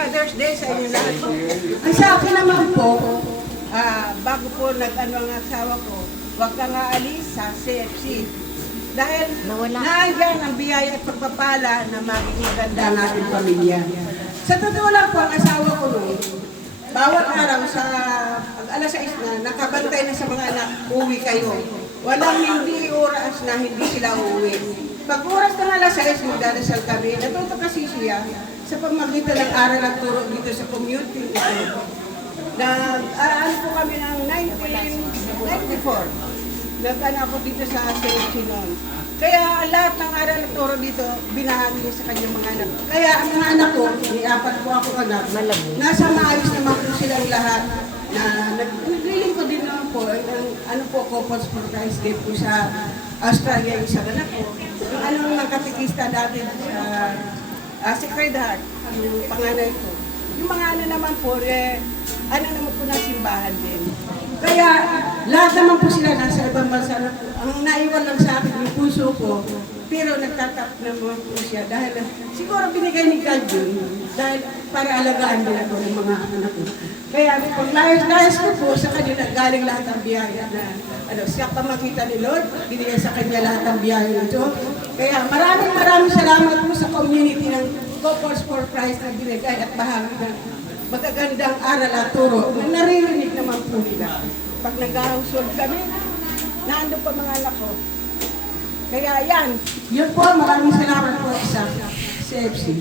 Father's Day sa inyo lahat po. Ang sa akin naman po, bago po nag-ano ang asawa ko, huwag kang aalis sa CFC. Dahil nandiyan ang biyaya at pagpapala na maging maganda ang ating pamilya. Sa totoo lang po, ang asawa ko noon, bawat araw sa alas 6 na, nakabantay na sa mga anak, uwi kayo. Walang hindi oras na hindi sila uuwi. Pag oras ng alas 6, magdadasal kami. Natuto kasi siya sa pamagitan ng aral at turo dito sa community ito. Ano po kami ng 1994. Nag-ano ako dito sa CFC noon. Kaya lahat ng aral at turo dito, binahagi niya sa kanyang mga anak. Kaya ang mga anak ko, may 4 po ako anak, nasa maayos naman po silang lahat. Na nagliling ko din naman po, ano po, Couples for Christ Day po sa Australia, yung isang anak ko. Yung anong nagkatikista dati sa Sacred Heart, yung panganay ko. Yung mga ano naman po, ano naman po ng simbahan din. Kaya lahat naman po sila nasa ibang bansa na po. Ang naiwan lang sa akin yung puso ko, pero nagtatap naman po siya dahil siguro binigay ni God yun dahil para alagaan din ako ng mga anak ko. Kaya pag layas ko po sa kanila galing lahat ng biyaya na siya pamakita ni Lord, binigay sa kanya lahat ng biyaya nito. Kaya maraming salamat po sa community ng Couples for Christ na binigay at bahagi ng magagandang aral at turo na naririnig naman po nila. Pag nag-household kami, naandun pa mga anak ko. Kaya yan, yun po, maraming salamat po sa CFC.